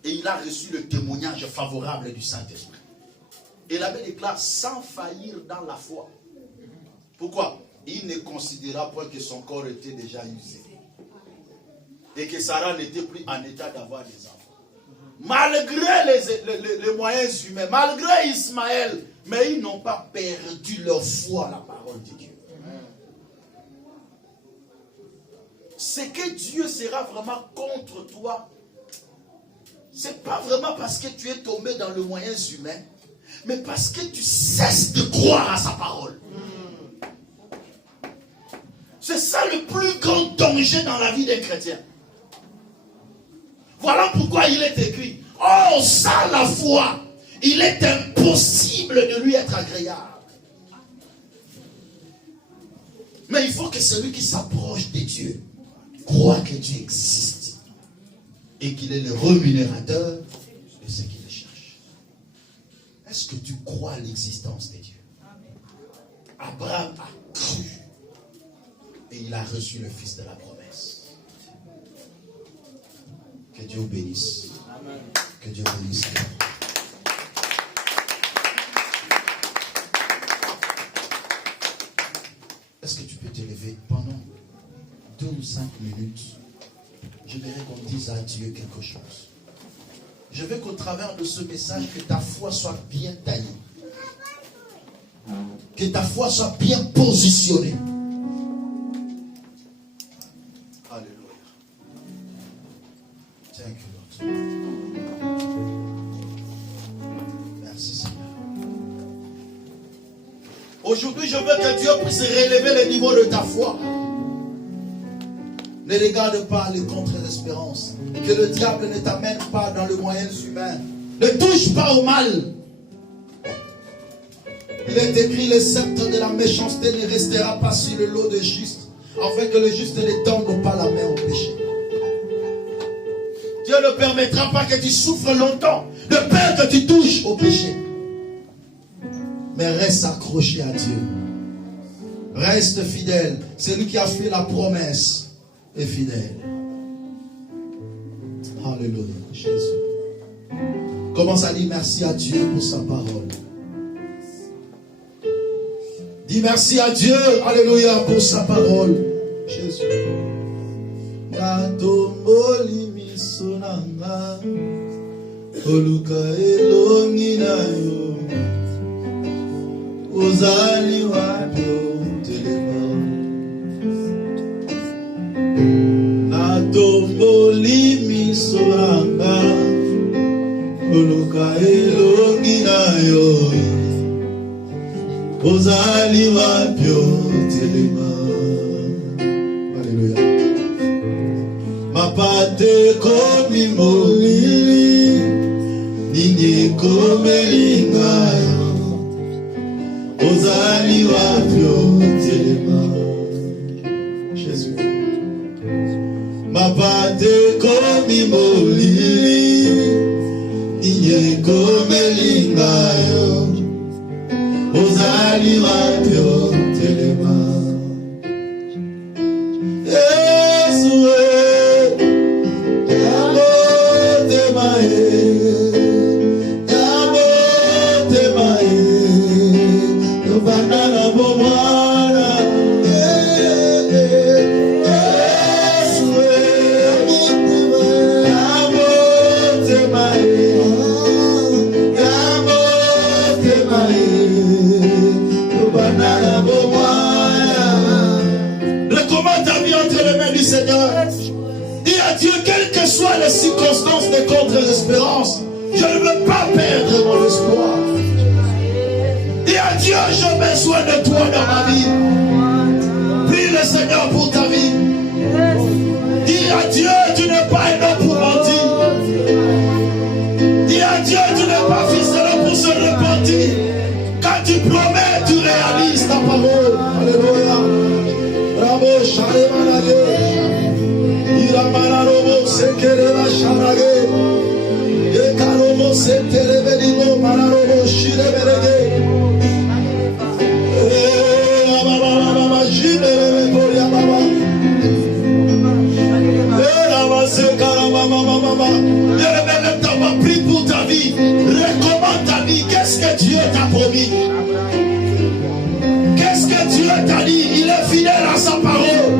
Et il a reçu le témoignage favorable du Saint-Esprit. Et la Bible déclare sans faillir dans la foi. Pourquoi? Il ne considéra pas que son corps était déjà usé. Et que Sarah n'était plus en état d'avoir des enfants. Malgré les moyens humains, malgré Ismaël, mais ils n'ont pas perdu leur foi à la parole de Dieu. C'est que Dieu sera vraiment contre toi. C'est pas vraiment parce que tu es tombé dans le moyen humain, mais parce que tu cesses de croire à sa parole. C'est ça le plus grand danger dans la vie des chrétiens. Voilà pourquoi il est écrit, oh, sans la foi, il est impossible de lui être agréable. Mais il faut que celui qui s'approche de Dieu croit que Dieu existe et qu'il est le rémunérateur de ceux qui le cherchent. Est-ce que tu crois à l'existence de Dieu? Abraham a cru et il a reçu le fils de la promesse. Que Dieu vous bénisse. Amen. Que Dieu vous bénisse. Est-ce que tu peux te lever pendant 2 ou 5 minutes? Je voudrais qu'on dise à Dieu quelque chose. Je veux qu'au travers de ce message, que ta foi soit bien taillée. Que ta foi soit bien positionnée. Alléluia. Thank you, Lord. Merci, Seigneur. Aujourd'hui, je veux que Dieu puisse relever le niveau de ta foi. Ne regarde pas les contre-espérances. Que le diable ne t'amène pas dans le moyen humain. Ne touche pas au mal. Il est écrit, le sceptre de la méchanceté ne restera pas sur le lot des justes, afin que le juste ne tende pas la main au péché. Dieu ne permettra pas que tu souffres longtemps, de peur que tu touches au péché. Mais reste accroché à Dieu. Reste fidèle. Celui qui a fait la promesse est fidèle. Alléluia. Jésus. Commence à dire merci à Dieu pour sa parole. Dis merci à Dieu, alléluia, pour sa parole. Jésus. Natomboli misonanga, oluka elongi na yo, ozali wapi telema. Natomboli misonanga, oluka elongi na yo. Ozali wapyo telema. Alléluia. Mapate komi molili, nini komelinga yo. Ozali wapyo telema. Jésus. Mapate komi molili, nini komelinga yo. Ozali wapyo telema. Yesu yamo temae, yamo temae, yobana na bomwana. Yesu yamo temae, yamo temae. Recommande ta vie entre les mains du Seigneur. Dis à Dieu, quelles que soient les circonstances des contre-espérances, je ne veux pas perdre mon espoir. Dis à Dieu, j'ai besoin de toi dans ma vie. Prie le Seigneur pour ta vie. Dis à Dieu, tu n'es pas un homme pour mentir. Dis à Dieu, tu n'es pas fils de l'homme pour se repentir. Quand tu promets, tu réalises ta parole. Alléluia. Bravo, Sharemanage. Iramanaro, Sekereva Sharage. Ekaromo, Seterevenimo, Manaro, Shireberege. Baba, Shirebe, Boria, Baba. Baba, Sekarama, Baba. Baba, prie pour ta vie. Recommande ta vie. Qu'est-ce que Dieu t'a promis? Qu'est-ce que Dieu t'a dit? Il est fidèle à sa parole.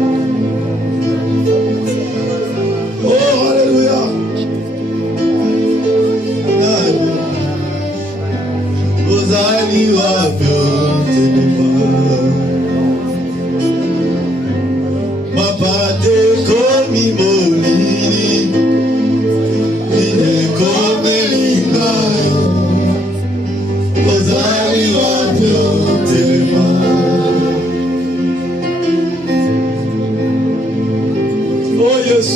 Oh, alléluia. Ozali wapyo telema. Mapate komi molili, ine komelinga yo. Ozali wapyo telema. Oh yes.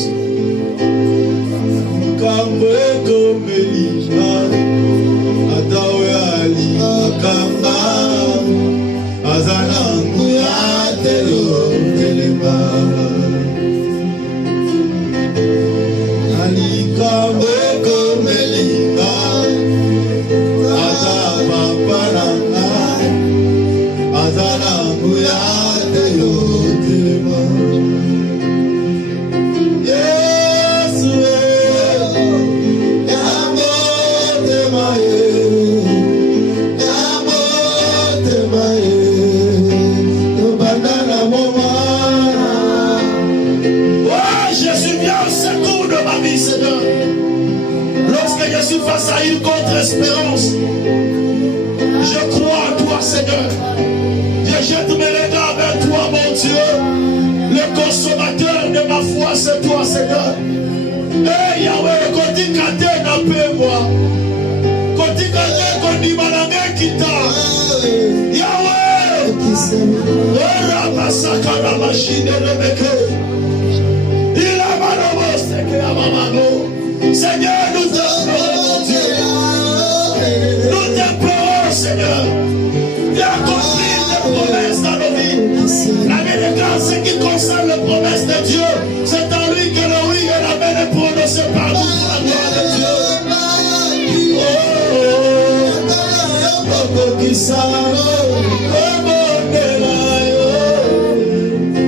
Kamwe komelinga, atawe ali akamba, azanangu ya telo telema. Ali kamwe komelinga, ataba face à une contre-espérance, je crois à toi, Seigneur. Je jette mes regards vers toi, mon Dieu. Le consommateur de ma foi, c'est toi, Seigneur. Eh, Yahweh, quand tu cantes, n'a pas moi. Quand tu cantes, quand tu m'as quitté. Yahweh, la machine de Rebecca. Il a malheureusement, c'est que à maman. Seigneur, nous t'implorons, mon Dieu. Nous t'implorons, Seigneur. Tu as accompli tes promesses dans nos vies. La grâce qui concerne les promesses de Dieu, c'est en lui que le oui et l'amen est prononcé par nous pour la gloire de Dieu.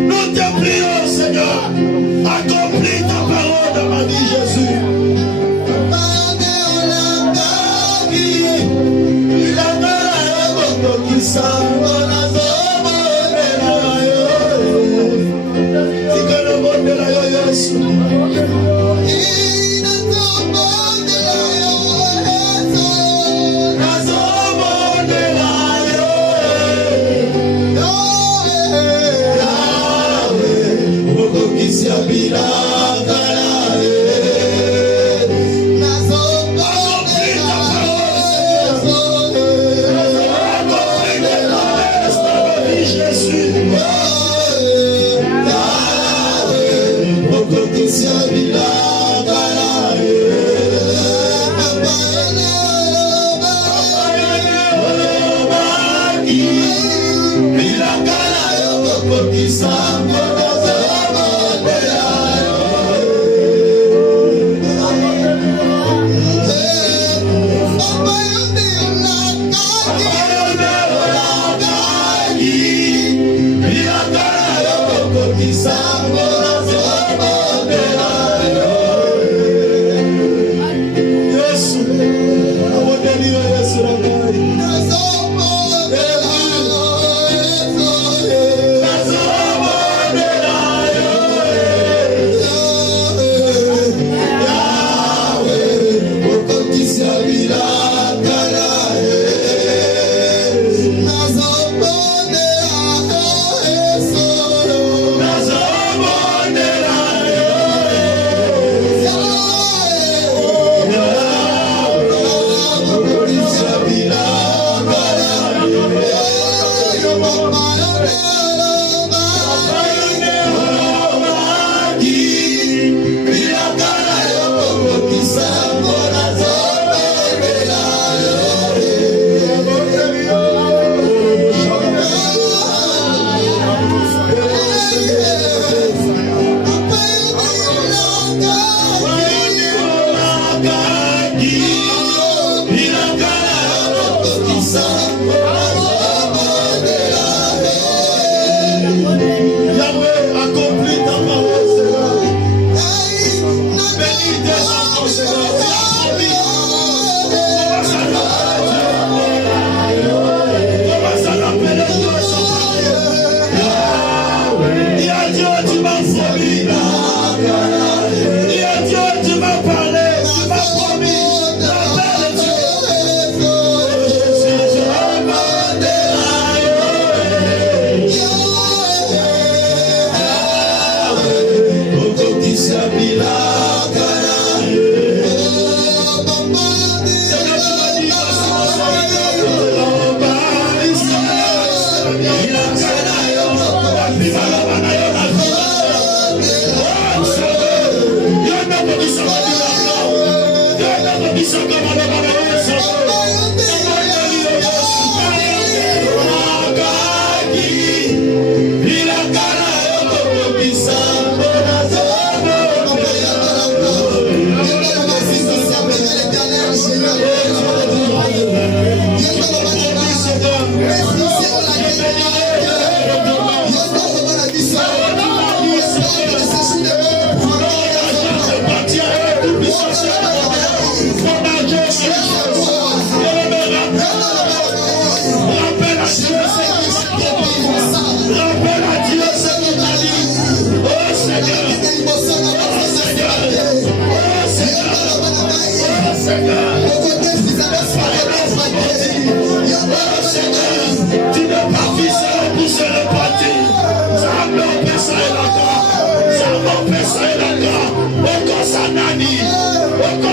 Nous te prions, Seigneur, accomplis ta parole dans ma vie, Jésus. Seigneur.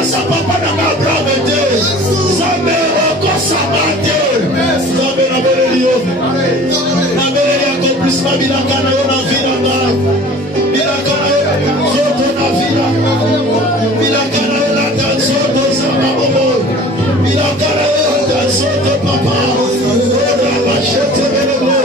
okosa papa na Abraham te. Nzambe okosama te. Nzambe na beleli yo. Na beleli accomplissement bilaka na yo na vie na ngai. Bilaka na yo zoto na vie na. Bilaka na yo na zoto zamba bobo. Bilaka na yo na zoto papa. Ora machete belebo.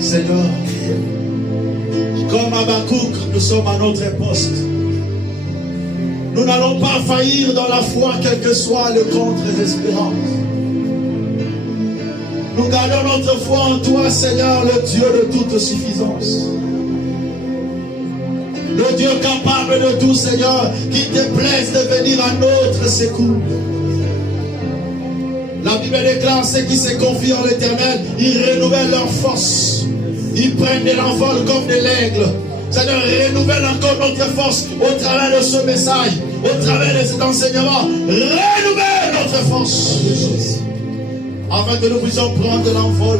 Seigneur, comme Habakkuk, nous sommes à notre poste. Nous n'allons pas faillir dans la foi, quel que soit le contre-espérance. Nous gardons notre foi en toi, Seigneur, le Dieu de toute suffisance. Le Dieu capable de tout, Seigneur, qui te plaise de venir à notre secours. La Bible déclare ceux qui se confient en l'Éternel, ils renouvellent leur force. Ils prennent de l'envol comme de l'aigle. Seigneur, renouvelle encore notre force au travers de ce message, au travers de cet enseignement. Renouvelle notre force. Afin que nous puissions prendre de l'envol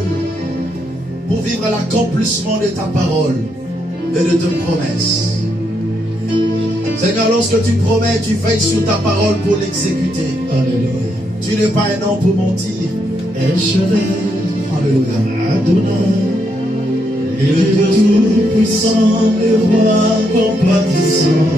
pour vivre l'accomplissement de ta parole et de tes promesses. Seigneur, lorsque tu promets, tu veilles sur ta parole pour l'exécuter. Alléluia. Tu n'es pas un homme pour mentir. Alléluia. Adonai, le Dieu tout-puissant, le roi compatissant.